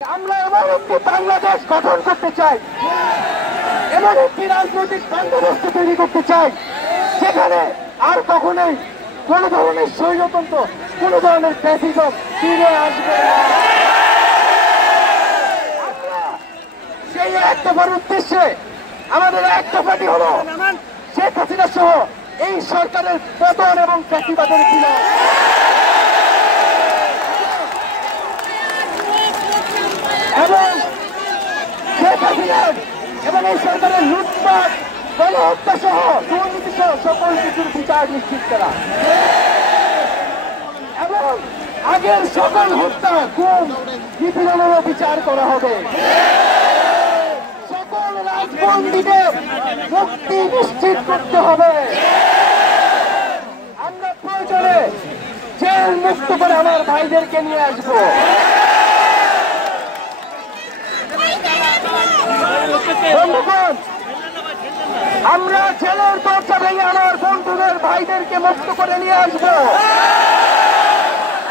আমরা এমন একটি বাংলাদেশ গঠন করতে চাই, এমন একটি রাজনৈতিক বন্দোবস্ত তৈরি করতে চাই যেখানে আর কখনোই কোন ধরনের স্বৈরতন্ত্র, কোন ধরনের ফ্যাসিজম ফিরে আসবে না। সেই এক দফার উদ্দেশ্যে আমাদের এক দফাটি হলো শেখ হাসিনা সহ এই সরকারের পতন এবং ফ্যাসিবাদের বিনাশ। এবং শেখ হাসিনার এবং এই সরকারের লুটপাট, গণহত্যা সহ দুর্নীতি সহ সকল কিছুর বিচার নিশ্চিত করা এবং আগের সকল হত্যা, গুম, নিপীড়নেরও বিচার করা হবে। সকল রাজবন্দীদের মুক্তি নিশ্চিত করতে হবে। আমরা প্রয়োজনে জেল মুক্ত করে আমার ভাইদেরকে নিয়ে আসবো। বন্ধুগণ, আমরা জেলের দরজা ভেঙে আমার বন্ধুদের ভাইদেরকে মুক্ত করে নিয়ে আসবো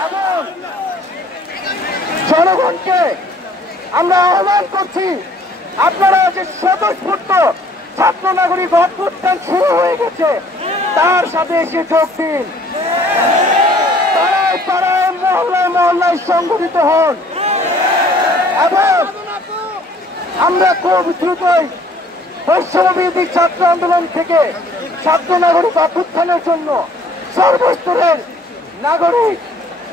এবং জনগণকে আমরা আহ্বান করছি, আপনারা যে স্বতঃস্ফূর্ত ছাত্র নাগরিক অভ্যুত্থান শুরু হয়ে গেছে তার সাথে এসে যোগ দিন। পাড়ায় পাড়ায়, মহল্লায় মহল্লায় সংগঠিত হন এবং আমরা খুব দ্রুতই বৈষম্যবিরোধী ছাত্র আন্দোলন থেকে ছাত্র নাগরিক অভ্যুত্থানের জন্য সর্বস্তরের নাগরিক,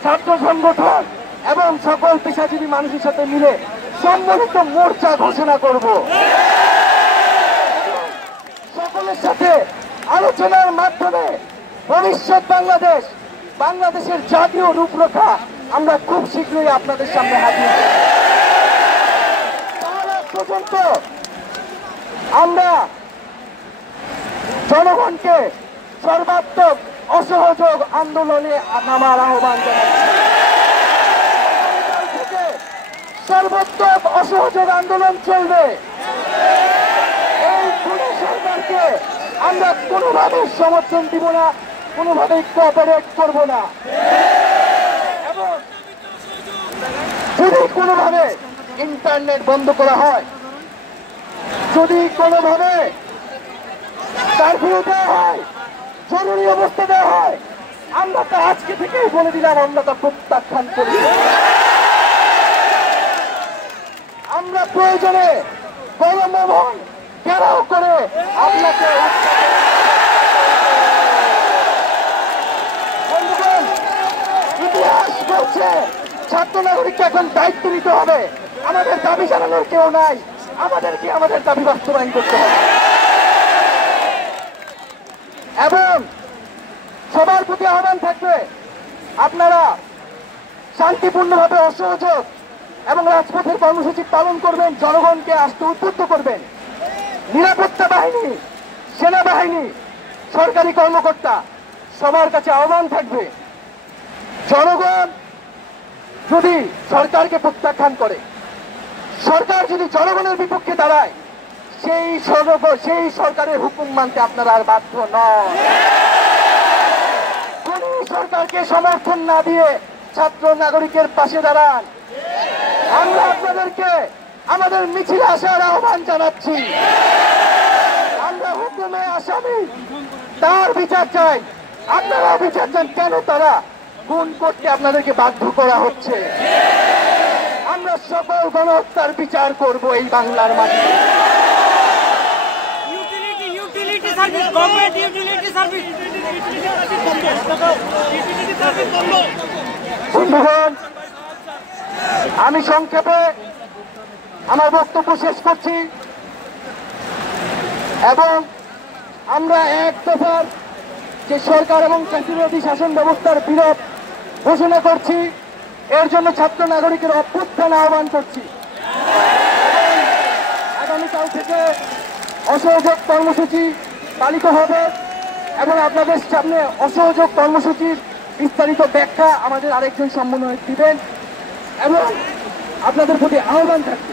ছাত্র সংগঠন এবং সকল পেশাজীবী মানুষের সাথে মিলে সম্মিলিত মোর্চা ঘোষণা করব। সকলের সাথে আলোচনার মাধ্যমে ভবিষ্যৎ বাংলাদেশের জাতীয় রূপরেখা আমরা খুব শীঘ্রই আপনাদের সামনে হাজির করব। পর্যন্ত আমরা জনগণকে সর্বাত্মক অসহযোগ আন্দোলনে নামার আহ্বান জানাচ্ছি। সর্বাত্মক অসহযোগ আন্দোলন চলবে। এই খুনি সরকারকে আমরা কোনোভাবে সমর্থন দিব না, কোনোভাবেই কোঅপারেট করব না এবং যদি কোনোভাবে ইন্টারনেট বন্ধ করা হয়, যদি কোনোভাবে কারফিউ দেওয়া হয়, জরুরি অবস্থা দেওয়া হয়, আমরা তা আজকে থেকেই বলে দিলাম আমরা তা প্রত্যাখ্যান করি। আমরা প্রয়োজনে গণভবন ঘেরাও করে আপনাকে বন্ধুগণ, ইতিহাস বলছে ছাত্র নাগরিককে এখন দায়িত্ব নিতে হবে। আমাদের দাবি জানানোর কেউ নাই, আমাদেরকে আমাদের দাবি বাস্তবায়ন করতে হবে এবং সবার প্রতি আহ্বান থাকবে, আপনারা শান্তিপূর্ণভাবে অসহযোগ এবং রাজপথের কর্মসূচি পালন করবেন, জনগণকে আসতে উদ্বুদ্ধ করবেন। নিরাপত্তা বাহিনী, সেনাবাহিনী, সরকারি কর্মকর্তা সবার কাছে আহ্বান থাকবে, জনগণ যদি সরকারকে প্রত্যাখ্যান করে, সরকার যদি জনগণের বিপক্ষে দাঁড়ায়, সেই সরকারের হুকুম মানতে আপনারা আর বাধ্য নন। কোন সরকারকে সমর্থন না দিয়ে ছাত্র নাগরিকের পাশে দাঁড়ান। আমরা আপনাদেরকে আমাদের মিছিলে আসার আহ্বান জানাচ্ছি। আমরা হুকুমে আসামি, তার বিচার চাই। আপনারাও বিচার চান, কেন তারা খুন করতে আপনাদেরকে বাধ্য করা হচ্ছে। আমরা সকল গণহত্যার বিচার করব এই বাংলার মাটিতে। বন্ধুগণ, আমি সংক্ষেপে আমার বক্তব্য শেষ করছি এবং আমরা এক দফার যে সরকার এবং ফ্যাসিবাদী শাসন ব্যবস্থার বিরোধ ঘোষণা করছি। এর জন্য ছাত্র নাগরিকের অভ্যুত্থান আহ্বান করছি। আগামীকাল থেকে অসহযোগ কর্মসূচি পালিত হবে এবং আপনাদের সামনে অসহযোগ কর্মসূচির বিস্তারিত ব্যাখ্যা আমাদের আরেকজন সমন্বয়ক দিবেন এবং আপনাদের প্রতি আহ্বান থাকবে